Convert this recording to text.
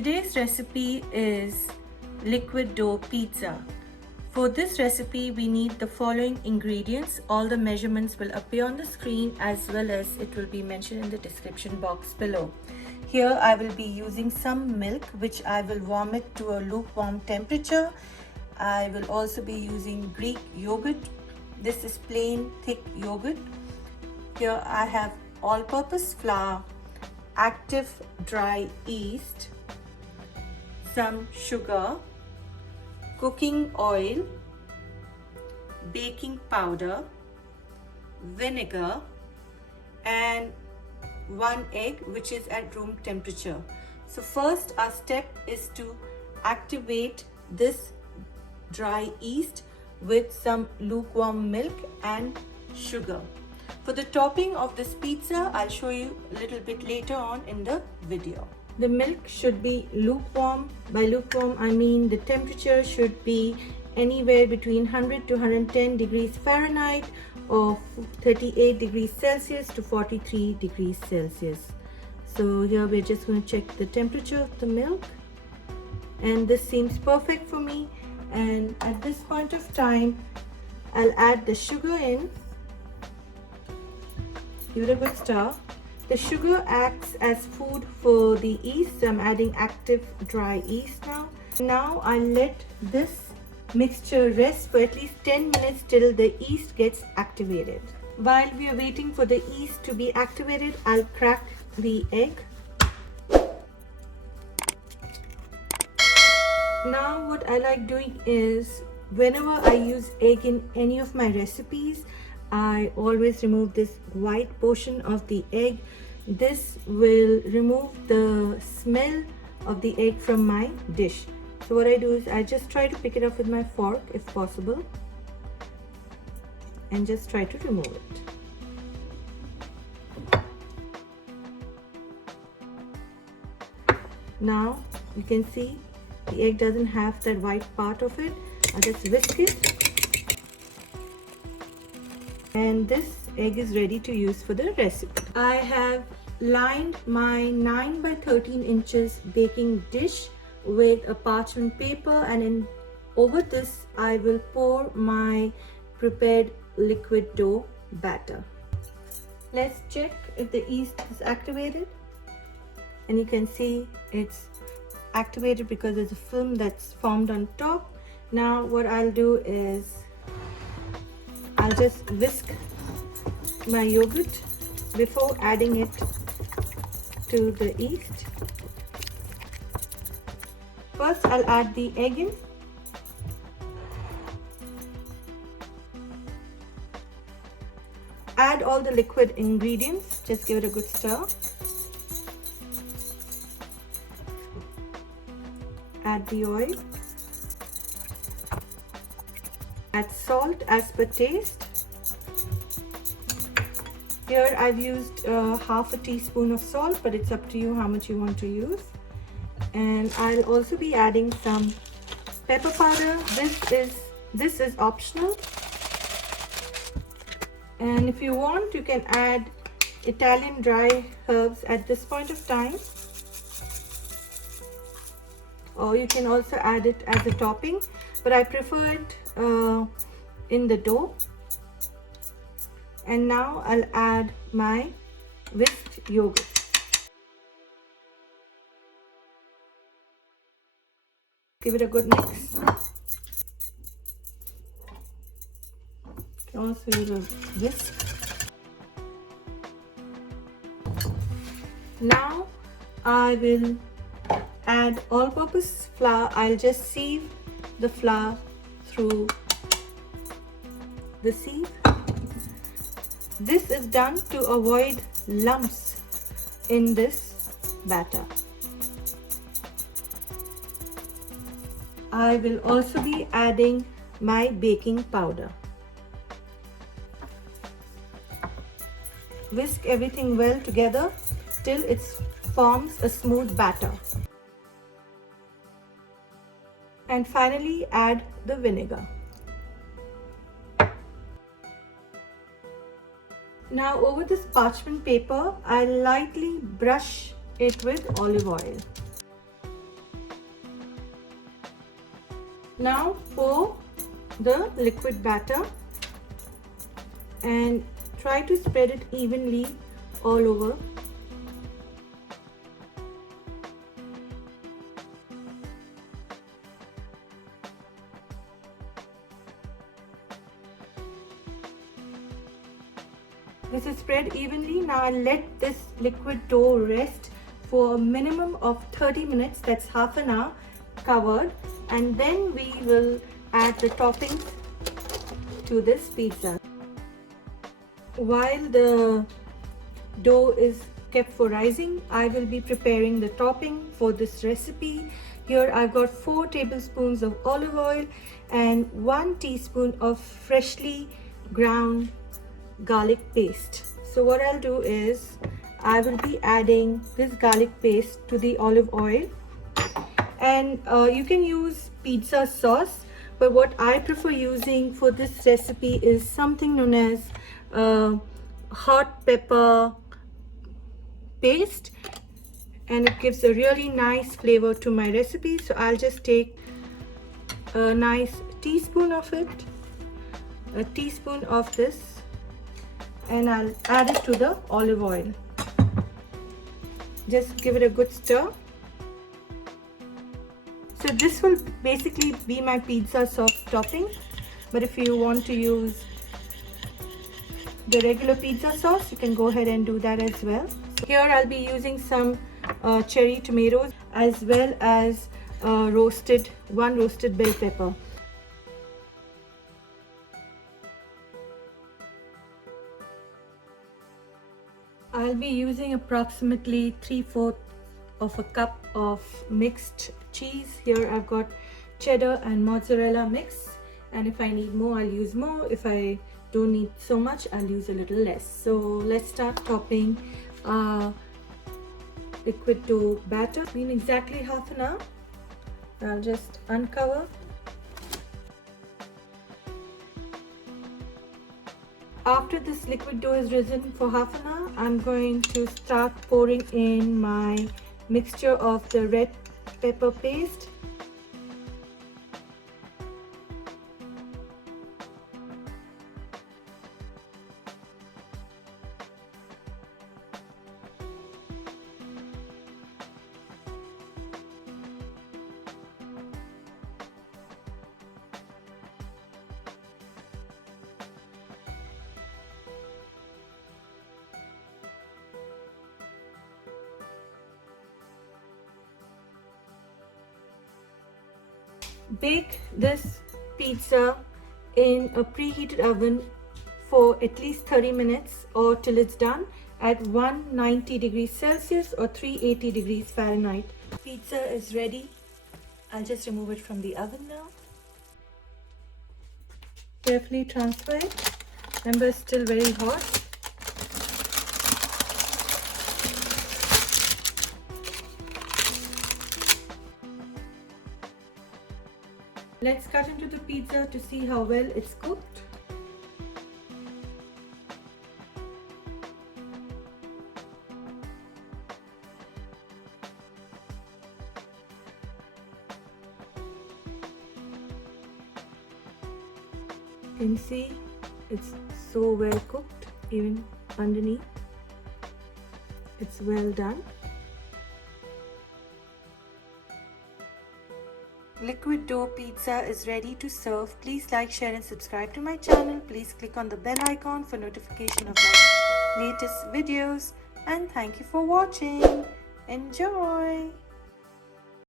Today's recipe is liquid dough pizza. For this recipe, we need the following ingredients. All the measurements will appear on the screen as well as it will be mentioned in the description box below. Here I will be using some milk which I will warm it to a lukewarm temperature. I will also be using Greek yogurt. This is plain thick yogurt. Here I have all-purpose flour, active dry yeast, some sugar, cooking oil, baking powder, vinegar, and 1 egg which is at room temperature. So first our step is to activate this dry yeast with some lukewarm milk and sugar. For the topping of this pizza, I'll show you a little bit later on in the video. The milk should be lukewarm. By lukewarm, I mean the temperature should be anywhere between 100 to 110 degrees Fahrenheit or 38 degrees Celsius to 43 degrees Celsius. So here we're just going to check the temperature of the milk, and this seems perfect for me. And at this point of time, I'll add the sugar in. Give it a good stir. The sugar acts as food for the yeast, so I'm adding active dry yeast now. Now I'll let this mixture rest for at least 10 minutes till the yeast gets activated. While we are waiting for the yeast to be activated, I'll crack the egg. Now what I like doing is, whenever I use egg in any of my recipes, I always remove this white portion of the egg. This will remove the smell of the egg from my dish. So what I do is I just try to pick it up with my fork if possible and just try to remove it. Now you can see the egg doesn't have that white part of it. I'll just whisk it. And this egg is ready to use for the recipe. I have lined my 9 by 13 inches baking dish with a parchment paper, and over this I will pour my prepared liquid dough batter. Let's check if the yeast is activated, and you can see it's activated because there's a film that's formed on top. Now what I'll do is I'll just whisk my yogurt before adding it to the yeast. First I'll add the egg in. Add all the liquid ingredients, just give it a good stir. Add the oil. Add salt as per taste. Here I've used half a teaspoon of salt, but it's up to you how much you want to use. And I'll also be adding some pepper powder. This is optional. And if you want, you can add Italian dry herbs at this point of time. Or you can also add it as a topping, but I prefer it in the dough. And now I'll add my whisked yogurt. Give it a good mix. You can also use a whisk. Now I will add all-purpose flour. I'll just sieve the flour through the sieve. This is done to avoid lumps in this batter. I will also be adding my baking powder. Whisk everything well together till it forms a smooth batter. And finally add the vinegar. Now over this parchment paper, I lightly brush it with olive oil. Now pour the liquid batter and try to spread it evenly all over. This is spread evenly. Now I'll let this liquid dough rest for a minimum of 30 minutes, that's half an hour covered, and then we will add the toppings to this pizza. While the dough is kept for rising, I will be preparing the topping for this recipe. Here I've got 4 tablespoons of olive oil and 1 teaspoon of freshly ground garlic paste. So what I'll do is I will be adding this garlic paste to the olive oil, and you can use pizza sauce, but what I prefer using for this recipe is something known as hot pepper paste, and it gives a really nice flavor to my recipe. So I'll just take a nice teaspoon of it, a teaspoon of this, and I'll add it to the olive oil. Just give it a good stir. So this will basically be my pizza sauce topping, but if you want to use the regular pizza sauce, you can go ahead and do that as well. So here I'll be using some cherry tomatoes as well as one roasted bell pepper. I'll be using approximately 3/4 of a cup of mixed cheese. Here I've got cheddar and mozzarella mix, and if I need more, I'll use more. If I don't need so much, I'll use a little less. So let's start topping liquid dough batter. It's been exactly half an hour. I'll just uncover. After this liquid dough is risen for half an hour, I'm going to start pouring in my mixture of the red pepper paste. Bake this pizza in a preheated oven for at least 30 minutes or till it's done at 190 degrees Celsius or 380 degrees Fahrenheit. Pizza is ready. I'll just remove it from the oven now. Carefully transfer it. Remember, it's still very hot. Let's cut into the pizza to see how well it's cooked. You can see it's so well cooked, even underneath. It's well done. Liquid dough pizza is ready to serve. Please like, share and subscribe to my channel. Please click on the bell icon for notification of my latest videos. And thank you for watching. Enjoy!